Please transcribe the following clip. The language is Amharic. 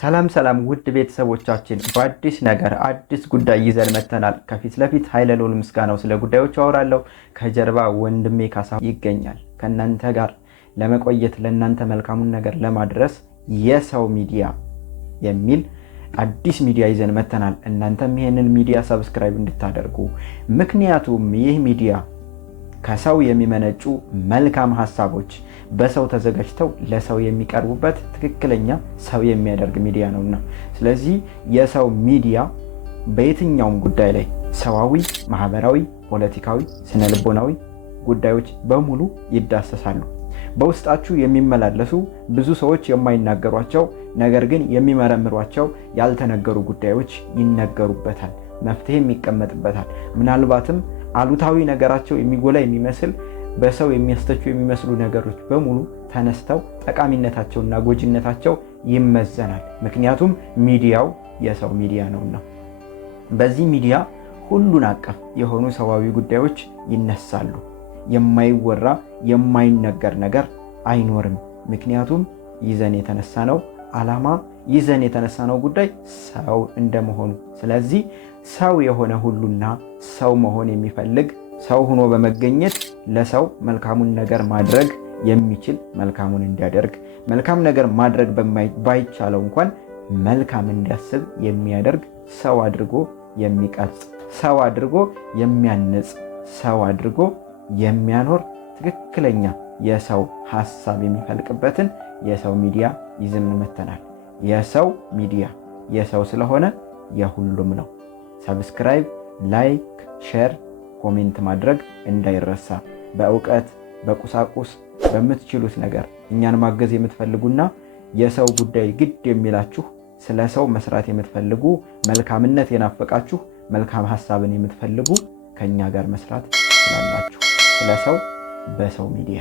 ሰላም ሰላም ውድ ቤተሰቦቻችን በአዲስ ነገር አዲስ ጉዳይ ይዘን መተናል። ከፊት ለፊት ኃይለልዑል ምስጋናው ስለ ጉዳዮች አወራለሁ። ከጀርባ ወንድሜ ካሳሁን ይገኛል። ከናንተ ጋር ለመቆየት ለናንተ መልካሙን ነገር ለማድረስ የሰው ሚዲያ የሚል አዲስ ሚዲያ ይዘን መተናል። እናንተም ይሄንን ሚዲያ ሰብስክራይብ እንድታደርጉ፣ ምክንያቱም ይህ ሚዲያ ከሰው የሚመነጩ መልካም ሐሳቦች በሰው ተዘጋጅተው ለሰው የሚቀርቡበት ትክክለኛ ሰው የሚያደርግ ሚዲያ ነውና፣ ስለዚህ የሰው ሚዲያ በየትኛውም ጉዳይ ላይ ሰዋዊ፣ ማህበራዊ፣ ፖለቲካዊ፣ ስነልቦናዊ ጉዳዮች በሙሉ ይዳሰሳሉ። በውስጣችሁ የሚመላለሱ ብዙ ሰዎች የማይናገሯቸው ነገር ግን የሚመረምሯቸው ያልተነገሩ ጉዳዮች ይነገሩበታል፣ መፍትሄም ይቀመጥበታል። ምናልባትም አሉታዊ ነገራቸው የሚጎላ የሚመስል በሰው የሚያስተቹ የሚመስሉ ነገሮች በሙሉ ተነስተው ጠቃሚነታቸውና ጎጂነታቸው ይመዘናል። ምክንያቱም ሚዲያው የሰው ሚዲያ ነውና። በዚህ ሚዲያ ሁሉን አቀፍ የሆኑ ሰዋዊ ጉዳዮች ይነሳሉ። የማይወራ የማይነገር ነገር አይኖርም። ምክንያቱም ይዘን የተነሳነው ዓላማ ይዘን የተነሳነው ጉዳይ ሰው እንደመሆኑ፣ ስለዚህ ሰው የሆነ ሁሉና ሰው መሆን የሚፈልግ ሰው ሆኖ በመገኘት ለሰው መልካሙን ነገር ማድረግ የሚችል መልካሙን እንዲያደርግ፣ መልካም ነገር ማድረግ ባይቻለው እንኳን መልካም እንዲያስብ የሚያደርግ ሰው አድርጎ የሚቀርጽ፣ ሰው አድርጎ የሚያንጽ፣ ሰው አድርጎ የሚያኖር ትክክለኛ የሰው ሐሳብ የሚፈልቅበትን የሰው ሚዲያ ይዘን መተናል። የሰው ሚዲያ የሰው ስለሆነ የሁሉም ነው። ሰብስክራይብ፣ ላይክ፣ ሼር፣ ኮሜንት ማድረግ እንዳይረሳ። በእውቀት በቁሳቁስ በምትችሉት ነገር እኛን ማገዝ የምትፈልጉና የሰው ጉዳይ ግድ የሚላችሁ፣ ስለ ሰው መስራት የምትፈልጉ፣ መልካምነት የናፈቃችሁ፣ መልካም ሐሳብን የምትፈልጉ ከኛ ጋር መስራት ትችላላችሁ። ስለ ሰው በሰው ሚዲያ